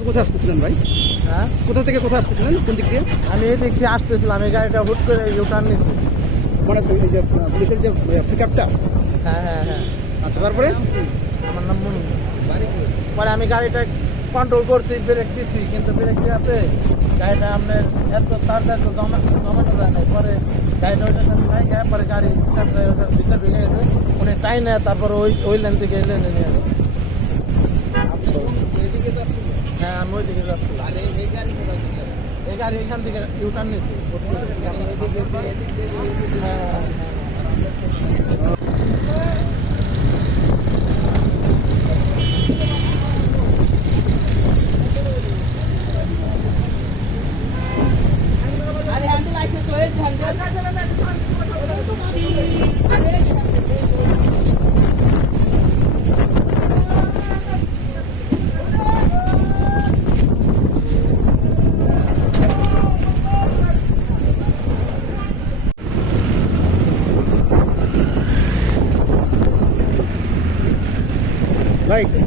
কোথায় আসতেছিলেন ভাই? হ্যাঁ, কোথা থেকে কোথায় আসতেছিলেন, কোন দিক দিয়ে? আমি এই দিক দিয়ে আসতেছিলাম, এই গাড়িটা হুট করে ইউটার্ন নিচ্ছি। মানে এই যে পুলিশের যে পিকআপটা। হ্যাঁ হ্যাঁ হ্যাঁ, আচ্ছা, তারপরে? আমার নাম মনু। পরে আমি গাড়িটা কন্ট্রোল করছি, ব্রেক দিচ্ছি, কিন্তু ব্রেক দেওয়াতে গাড়িটা আপনার এত তাড়াতাড়ি জমানো যায় না। পরে গাড়িটা ওইটার সাথে নাই গিয়ে পরে গাড়ি ওইটার ভিতরে ঢুকে গেছে। উনি টাই নেয়, তারপরে ওই লেন থেকে এই লেনে নিয়ে যায়। হ্যাঁ, আমি ওই দিকে যাচ্ছি। এই গাড়ি এখান থেকে ইউটার্ন নিচ্ছি। হ্যাঁ হ্যাঁ হ্যাঁ। ভাই একটু